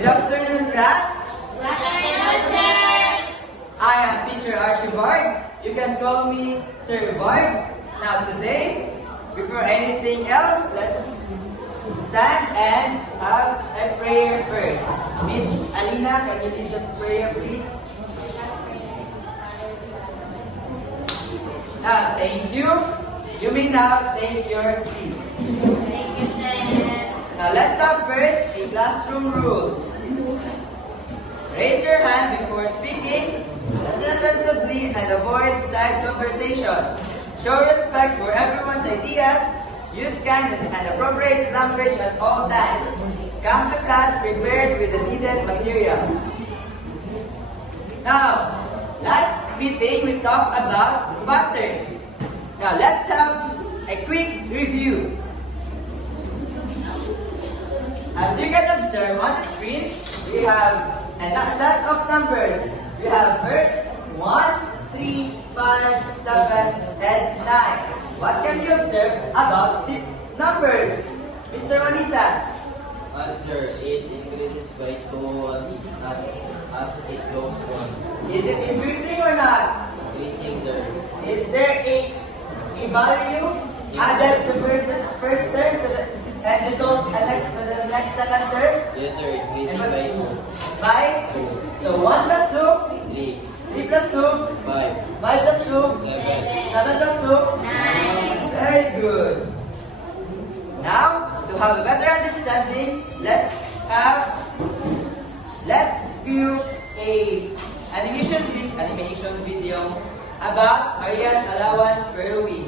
Good afternoon, class. Good afternoon, sir. I am teacher Archibald. You can call me Sir Bard. Now today, before anything else, let's stand and have a prayer first. Miss Alina, can you lead the prayer, please? Thank you. You may now take your seat. Thank you, sir. Now let's have first the classroom rules. Raise your hand before speaking. Listen attentively and avoid side conversations. Show respect for everyone's ideas. Use kind and appropriate language at all times. Come to class prepared with the needed materials. Now, last meeting we talked about pattern. Now let's have a quick review. As you can observe on the screen, we have a set of numbers. We have first 1, 3, 5, 7, and 9. What can you observe about the numbers? Mr. Juanitas? Answer, 8 increases by 2 as it goes on. Is it increasing or not? Increasing, sir. Is there a value added to first term and result to the next second term? Yes, sir. Increasing by 2. By? 2. So 1 plus 2, 3. 3 plus 2, 5. 5 plus 2, 7. 7 plus 2. 9. Very good. Now, to have a better understanding, let's view a animation video about Maria's allowance per week.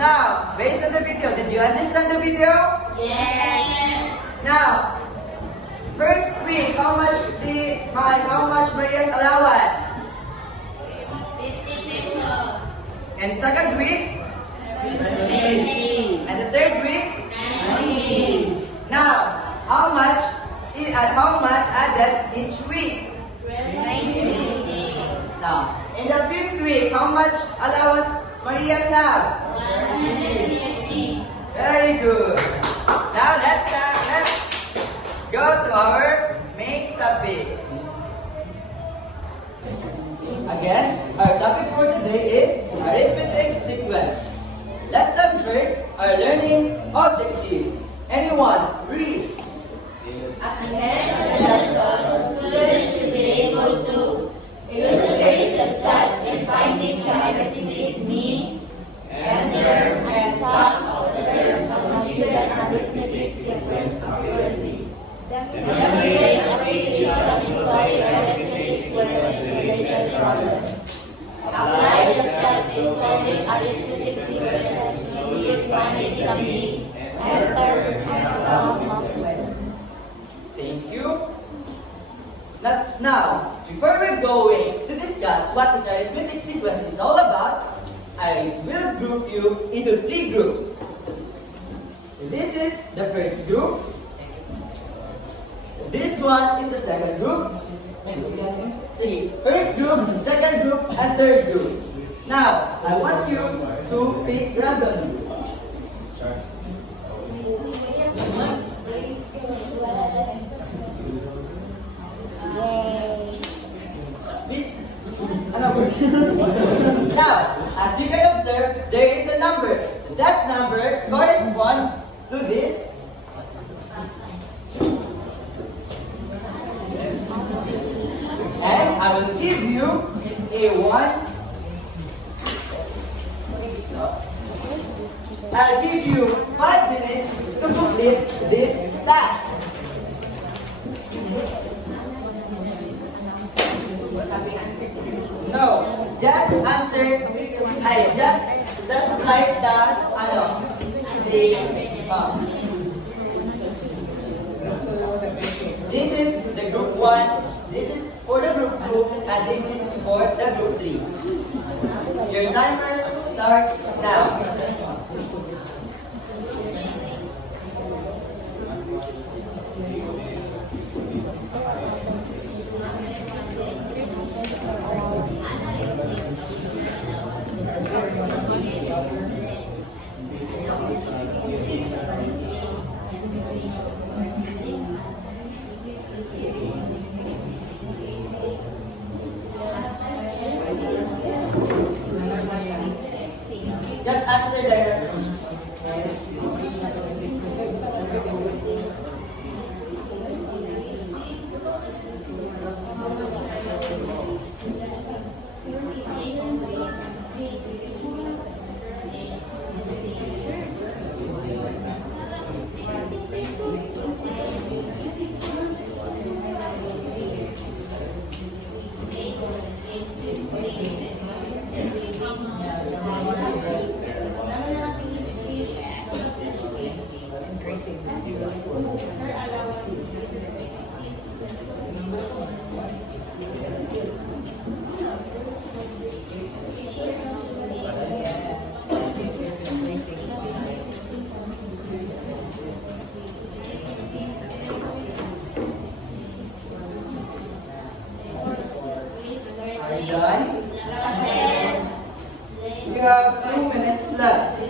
Now, based on the video, did you understand the video? Yes. Now, first week, how much Maria's allowance? 50 pesos. And second week? 20. And the third week? 90. Now, how much added each week? 20. Now, in the fifth week, how much allowance Maria's have? 150. Very good. Now let's go to our main topic. Again, our topic for today is arithmetic sequence. Let's have first our learning objectives. Anyone, read. At the end of the lesson, students should be able to illustrate the steps in finding the arithmetic mean and term and sum of the terms of a given arithmetic sequence accurately. Demonstrate appreciation of solving arithmetic sequence related problems. Apply the steps in solving arithmetic sequences to finding the mean and term and sum of sequence. Thank you. Now, before we're going to discuss what this arithmetic sequence is all about, I will group you into 3 groups. This is the first group. This one is the second group. See, first group, second group, and third group. Now, I want you to pick randomly. Now, as you can observe, there is a number. That number corresponds to this. And I will give you a 1. I'll give you 5 minutes to complete this task. No, just answer. Just write the 1, this is for the group 2, and this is for the group 3. Your timer starts now. Just answer directly. Are you done? You have 2 minutes left.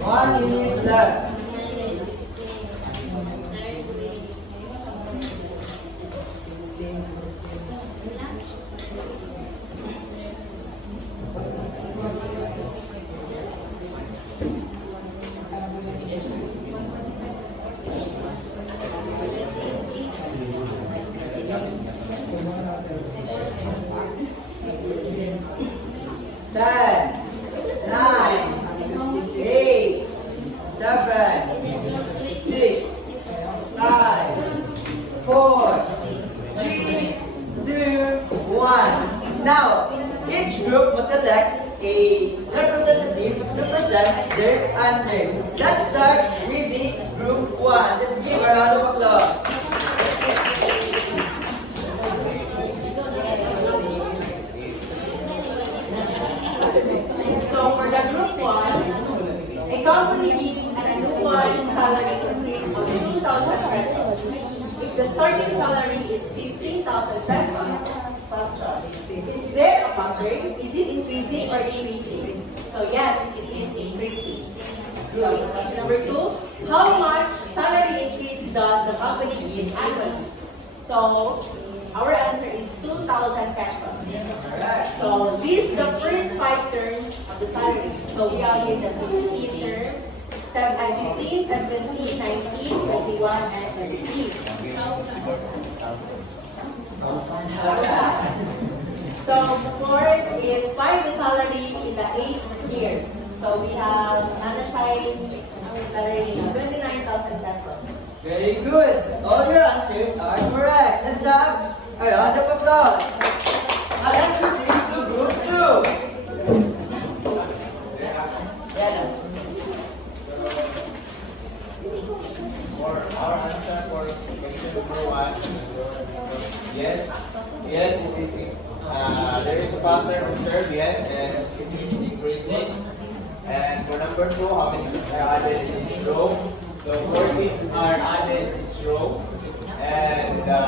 One minute left. Ten, 9, 8, 7, 6, 5, 4, 3, 2, 1. Now, each group must select a representative to present their answers. Let's start with the group 1. Let's give a round of applause. So for the group 1, a company gives an annual salary increase of 2,000 pesos. If the starting salary is 15,000 pesos, question, is there a pattern? Is it increasing or decreasing? So yes, it is increasing. So question number 2, how much salary increase does the company give annually? So our answer is 2,000 pesos. So these the first 5 terms of the salary. So we are in the 15 term, 15, 17, 19, 21, and 23. So fourth is find the salary in the 8th year. So we have Nanashine salary of 29,000 pesos. Very good. All your answers are correct. Let's have a round of applause. Now let's proceed to group 2. For our answer for question number 1, yes, it is. There is a pattern observed, yes, and it is decreasing. And for number 2, how many seats are added in each row? So 4 seats are added in each row, and the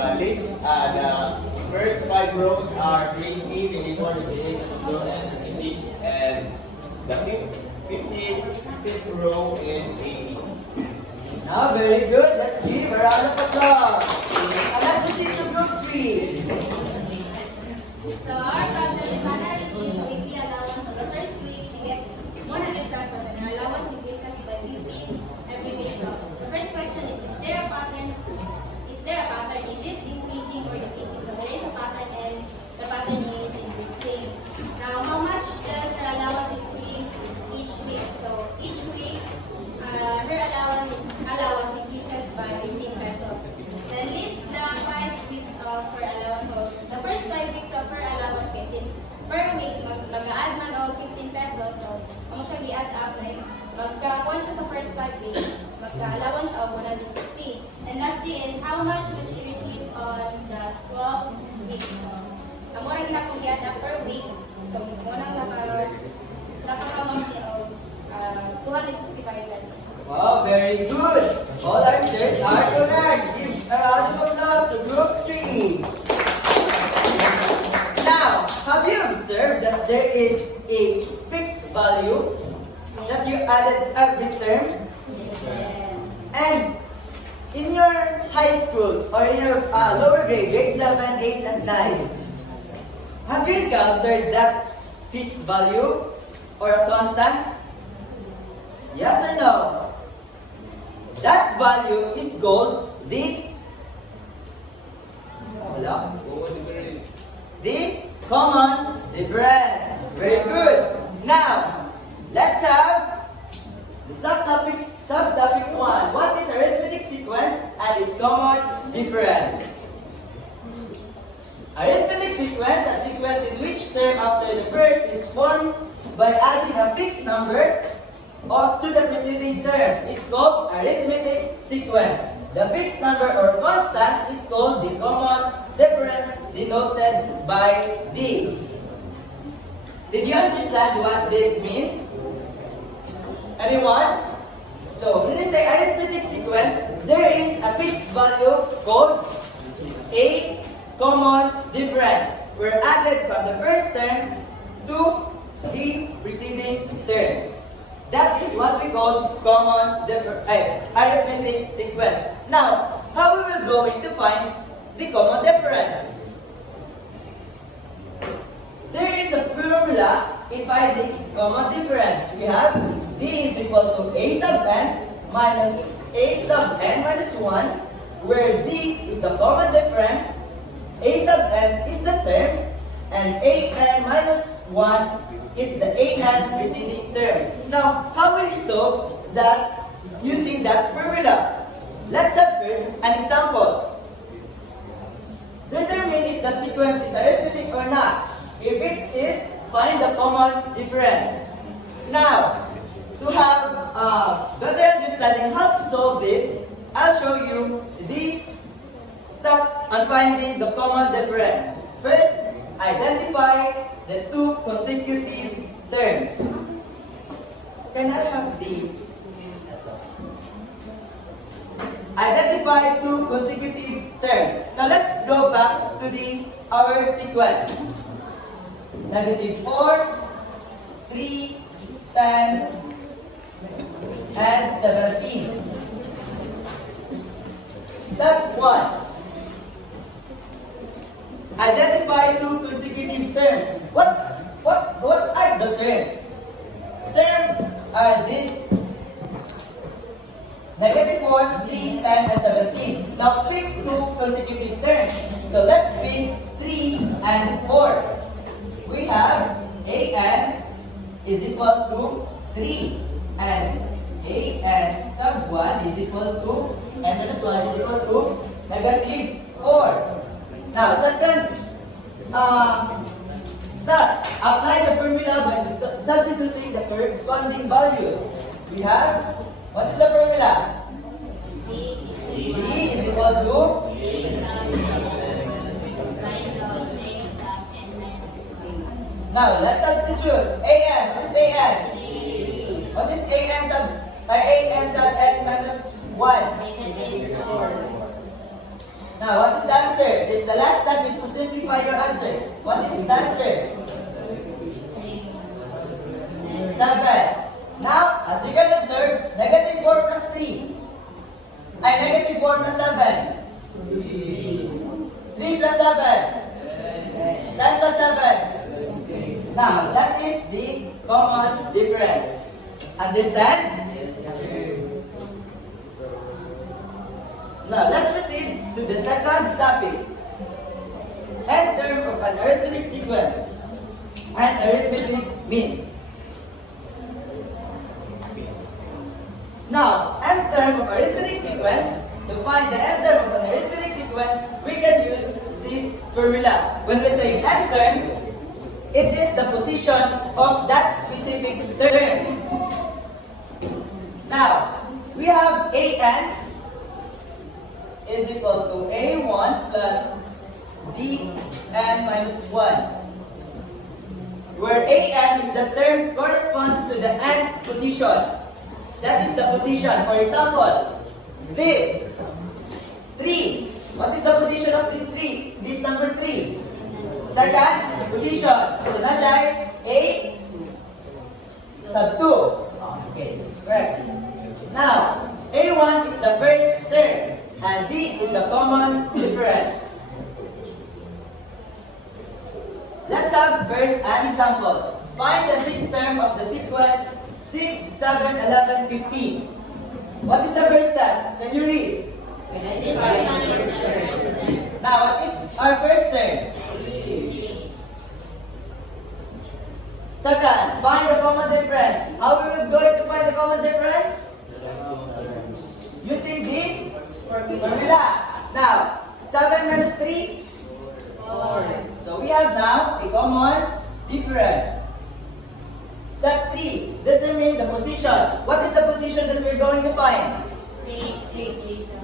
first 5 rows are grade 8, and equal to grade 56, and the 55th row is 80. Now, very good. Let's give a round of applause. And let's proceed to group 3. So our company salary receives weekly allowance of the first week. She gets 100 pesos and her allowance increases by 50 every week. So the first question is there a pattern? magka-allowance of 160. And lastly is how much would she receive on the 12 weeks. Ang mura ginakong giyata per week. So, munang nakakamang 265 pesos. Wow, very good. All answers are correct. Give a round of applause to group 3. Now, have you observed that there is a fixed value that you added every term? And in your high school or in your lower grade 7, 8, and 9, have you encountered that fixed value or a constant? Yes or no? That value is called the common difference. Very good. Now, let's have the subtopic 1. What is arithmetic sequence and its common difference? Arithmetic sequence, a sequence in which term after the first is formed by adding a fixed number or to the preceding term, is called arithmetic sequence. The fixed number or constant is called the common difference, denoted by D. Did you understand what this means? Anyone? So, when we say arithmetic sequence, there is a fixed value called a common difference. We're added from the first term to the preceding terms. That is what we call arithmetic sequence. Now, how we will going to find the common difference? There is a formula in finding common difference. We have D is equal to A sub n minus A sub n minus 1, where D is the common difference, A sub n is the term, and A n minus 1 is the A n preceding term. Now, how will you solve that using that formula? Let's have first an example. Determine if the sequence is arithmetic or not. If it is, find the common difference. Now, to have better understanding how to solve this, I'll show you the steps on finding the common difference. First, identify the two consecutive terms. Can I have the identify two consecutive terms? Now let's go back to our sequence. -4, 3, 10, and 17. Step 1. Identify two consecutive terms. What are the terms? Terms are this: -4, 3, 10, and 17. Now pick two consecutive terms. So let's pick 3 and 4. We have an is equal to 3 and an sub 1 is equal to n minus 1 is equal to -4. Now, second steps. Apply the formula by substituting the corresponding values. We have, what is the formula? D is equal to now let's substitute an. What is an? What is an sub n minus 1? Now, what is the answer? This the last step is to simplify your answer. What is the answer? 7. Now, as you can observe, -4 plus 3 ay -4 plus 7. 3 plus 7. 10 plus 7. Now, that is the common difference. Understand? Now, let's proceed to the second topic. N term of an arithmetic sequence and arithmetic means. Now, n term of arithmetic sequence, to find the n term of an arithmetic sequence, we can use this formula. When we say n term, it is the position of that specific term. Now, We have AN is equal to A1 plus DN minus 1. Where AN is the term corresponds to the nth position. That is the position. For example, this 3. What is the position of this 3? This number 3. Second position. So na siya ay A sub 2. Okay, this is correct. Now, A1 is the first term and D is the common difference. Let's have first an example. Find the sixth term of the sequence 6, 7, 11, 15. What is the first step? Can you read? Now, what is our first term? Second, find the common difference. How are we going to find the common difference? Using the formula. Now, 7 minus 3? 4. So we have now a common difference. Step 3, determine the position. What is the position that we're going to find? 6.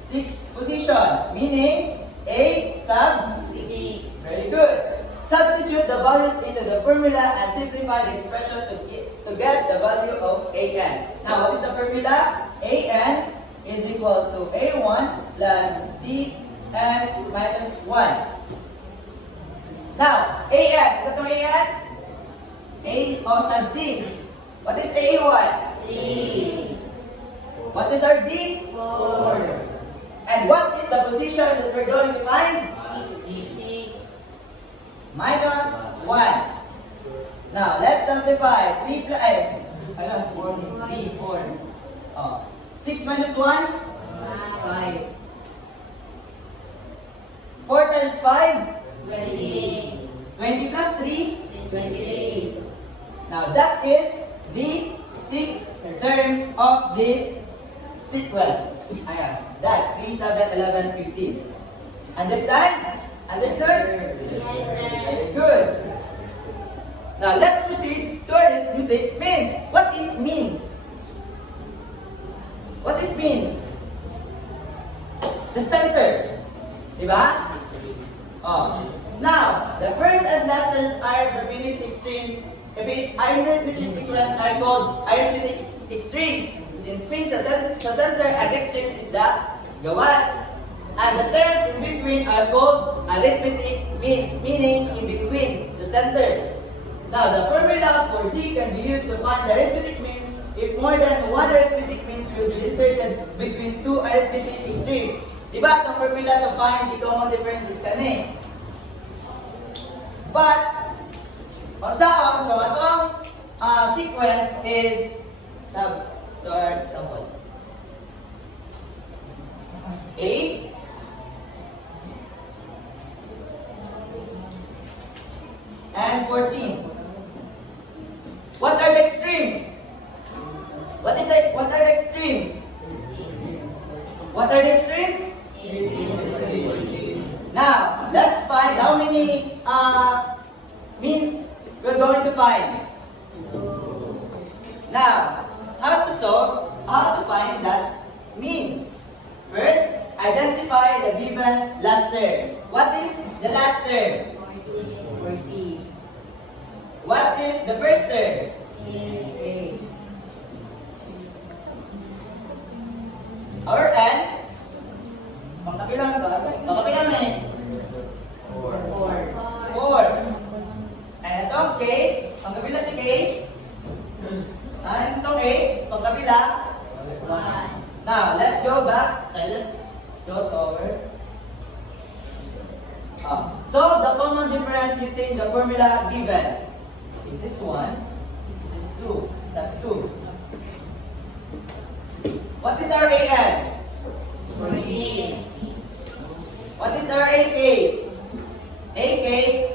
Sixth position, meaning A sub 6. Very good. Substitute the values into the formula and simplify the expression to get the value of AN. Now, what is the formula? AN is equal to A1 plus DN minus 1. Now, AN, is ito AN? A o sub 6. What is A1? 3. What is our D? 4. And what is the position that we're going to find? 6. Minus 1. Now, let's simplify. 3 plus, 4. 6 minus 1? 5. 4 times 5? 20. 20 plus 3? 28. Now, that is the sixth term of this sequence. Ayan. That, 3, 7, 11, 15. Understand? Understood? Yes, sir. Very good. Now, let's proceed to arithmetic means. What is means? What is means? The center. Diba? Oh. Now, the first and last terms are arithmetic extremes. Arithmetic sequence are called arithmetic extremes. Since means sa center and extremes is the gawas. And the terms in between are called arithmetic means, meaning in between, the center. Now, the formula for D can be used to find the arithmetic means if more than one arithmetic means will be inserted between two arithmetic extremes. Diba, the formula to find the common difference is kani. But, saan itong sequence is to our example. A and 14. What are the extremes? What are the extremes? What are the extremes? Now, let's find how many means we're going to find. Now, how to find that means. First, identify the given last term. What is the last term? 40. What is the first term? 8. Our N, pangkapilang ito. Pangkapilang na eh. 4. And itong K, pangkapila si K. And itong A, pangkapila 1. Now, let's go back and let's go to our. So, the common difference using the formula given. This is 1, this is 2, step 2. What is our AN? 14. What is our AK? AK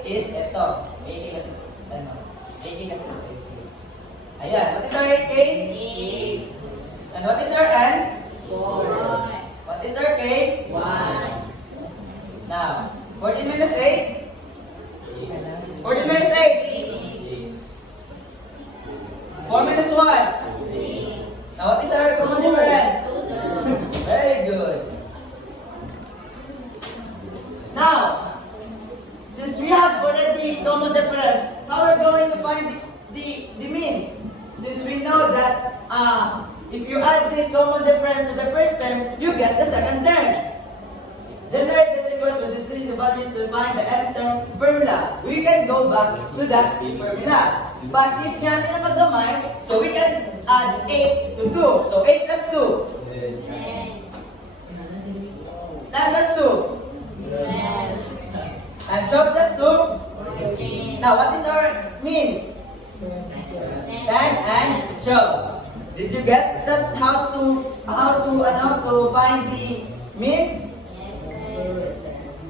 is ito. AK kasi, AK kasi. Ayan, what is our AK? 8. And what is our N? 4. What is our K? 1. Now, 14 minus 8? 14 minus 8? 4 minus 1? 3. Now, what is our then you get the second term. Generate the sequence consisting of values to find the nth term formula. We can go back to that formula. But if yan na magdamay, so we can add 8 to 2. So 8 plus 2. 10 plus 2. And 12 plus 2. Now what is our means? 10 and 12. Did you get that how to find the means?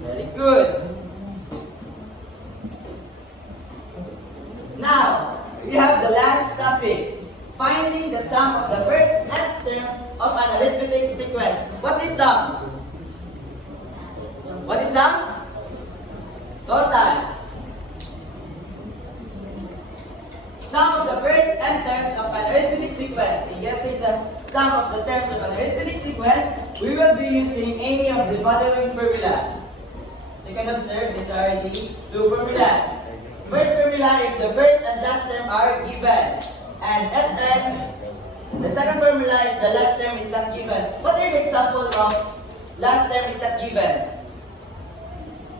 Very good. Now, we have the last topic. Finding the sum of the first nth terms of an arithmetic sequence. What is sum? What is sum? Total. Sum of the first nth terms of an arithmetic sequence. In getting the sum of the terms of an arithmetic sequence, we will be using any of the following formula. So you can observe these are the two formulas. First formula, if the first and last term are given. And Sn, the second formula, if the last term is not given. What are the example of last term is not given?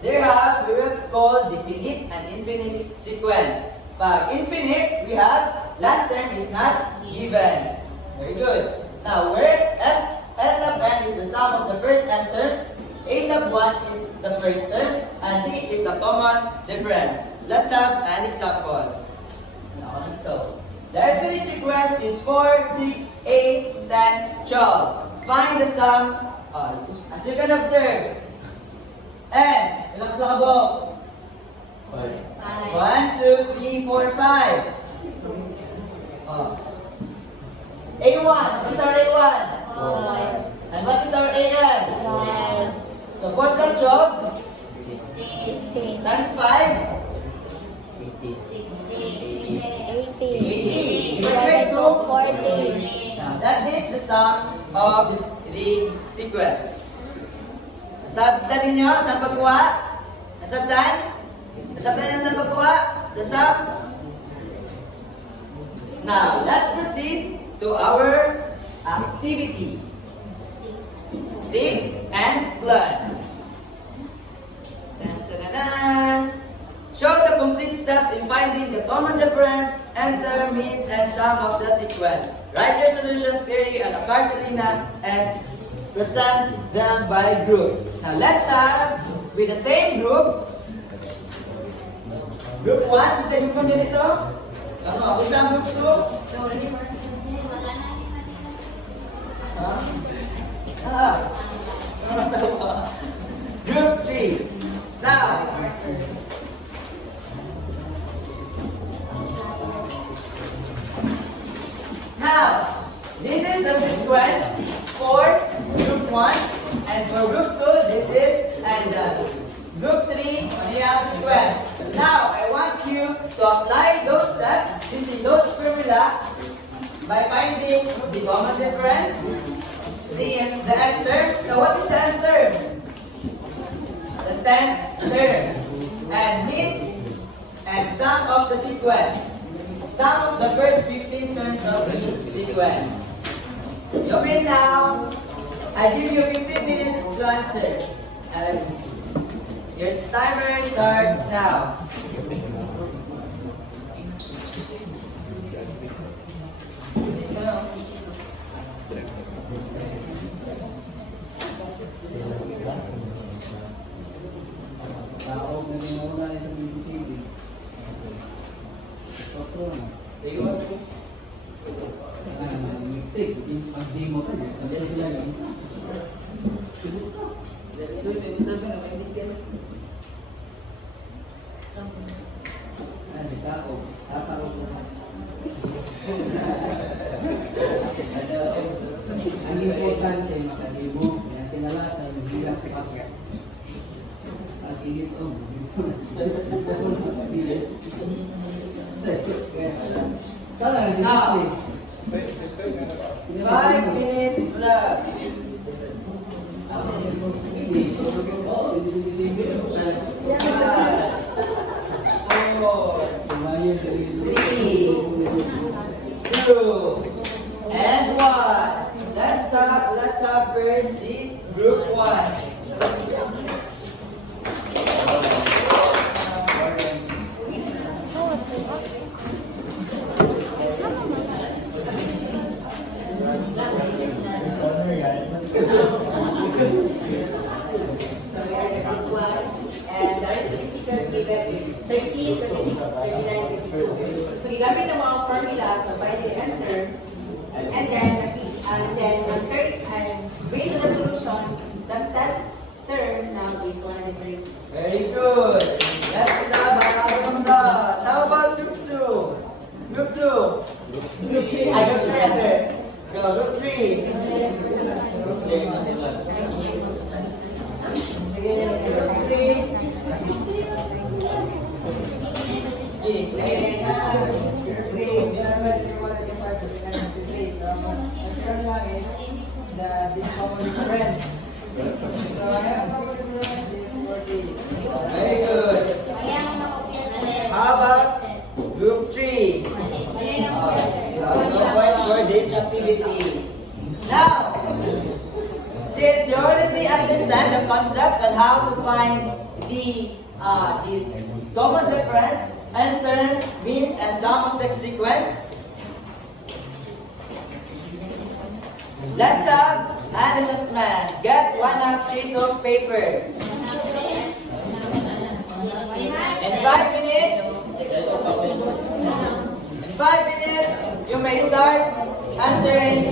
There have, we will call the finite and infinite sequence. Pag infinite, we have last term is not given. Very good. Now, where S of n is the sum of the first n terms, A sub 1 is the first term, and D is the common difference. Let's have an example. So, the arithmetic sequence is 4, 6, 8, 10, 12. Find the sum. As you can observe, N, ilang kasakabok? 1, 2, 3, 4, 5. A1, what is our A1? And what is our AN? So 4 plus 12 times 5? 80. Divided by 2? Now, that is the sum of the sequence. Nasabtan ninyo? Saan pagkuha? Nasabtan? Nasabtan ninyo saan pagkuha? The sum? Now, let's proceed to our activity. Think and plan. Dun, dun, dun, dun. Show the complete steps in finding the common difference, enter, means, and sum of the sequence. Write your solutions clearly on a cartolina and present them by group. Now let's have with the same group. Group 1, the same group nito. Isang group 2. Group 3. Now, this is the sequence for group 1, and for group 2, this is, and group 3, Manila sequence. Now, I want you to apply those steps using those formula by finding the common difference, the nth term. Now, what is the nth term? The 10th term. And means and sum of the sequence. Sum of the first 15 terms of the sequence. You may now, I give you 15 minutes to answer. And your timer starts now. Ang importante makadimo, kaya kinalasan yung hirap at init o. 5 minutes left. Let's have have first the group 1. So we are the group 1, and the arithmetic given is 13, 26, 39, 22. So gigamit ng mga formula, so by the enter, and then based on the solution, that term now is 130. Very good. Yes, kita baka How about group 2? Group 2. Group 3. Group 3, sir. Go, group 3. Group 3. Sige, group 3. Group 3. The common difference. So I have common difference is 40. Very good. How about group 3? No points for this activity. Now, since you already understand the concept on how to find the common difference, and term, means, and sum of the sequence, let's have an assessment. Get 1/2 sheet of paper. In 5 minutes, you may start answering